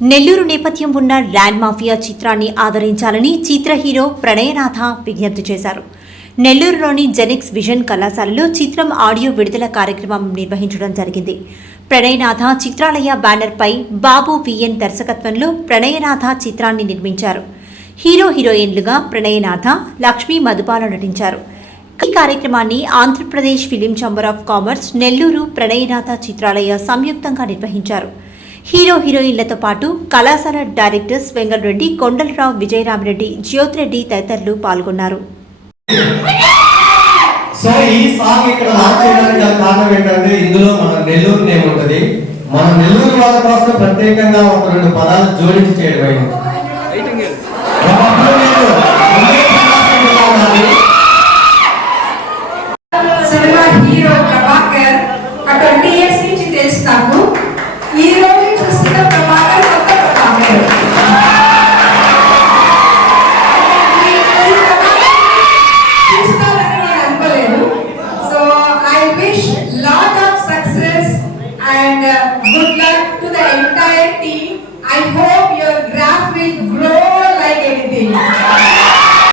నెల్లూరు నేపథ్యం ఉన్న land mafia చిత్రాన్ని ఆదరించాలని చిత్ర హీరో ప్రణయనాథ విజ్ఞప్తి చేశారు. నెల్లూరులోని జెనిక్స్ విజన్ కళాశాలలో చిత్రం ఆడియో విడుదల కార్యక్రమం నిర్వహించడం జరిగింది. ప్రణయనాథ చిత్రాలయ బ్యానర్పై బాబు విఎన్ దర్శకత్వంలో ప్రణయనాథ చిత్రాన్ని నిర్మించారు. హీరో హీరోయిన్లుగా ప్రణయనాథ లక్ష్మీ మధుపాల నటించారు. ఈ కార్యక్రమాన్ని Andhra Pradesh film chamber of commerce Nellore Pranayanatha Chitralaya సంయుక్తంగా నిర్వహించారు. హీరో హీరోయిన్లతో పాటు కళాశాల డైరెక్టర్స్ వెంగళరెడ్డి కొండలరావు విజయరామరెడ్డి జ్యోతిరెడ్డి తదితరులు పాల్గొన్నారు సో ఈ సాంగ్ ఇక్కడ లాంచ్ చేయడానికి కారణం ఏంటంటే ఇందులో మన నెల్లూరు నేమ్ ఉంటుంది మన నెల్లూరు వాళ్ళ కోసం ప్రత్యేకంగా ఒక రెండు పదాలు జోడించి చేయడం అయింది. సినిమా హీరో ప్రభాకర్ ఆ and uh, good luck to the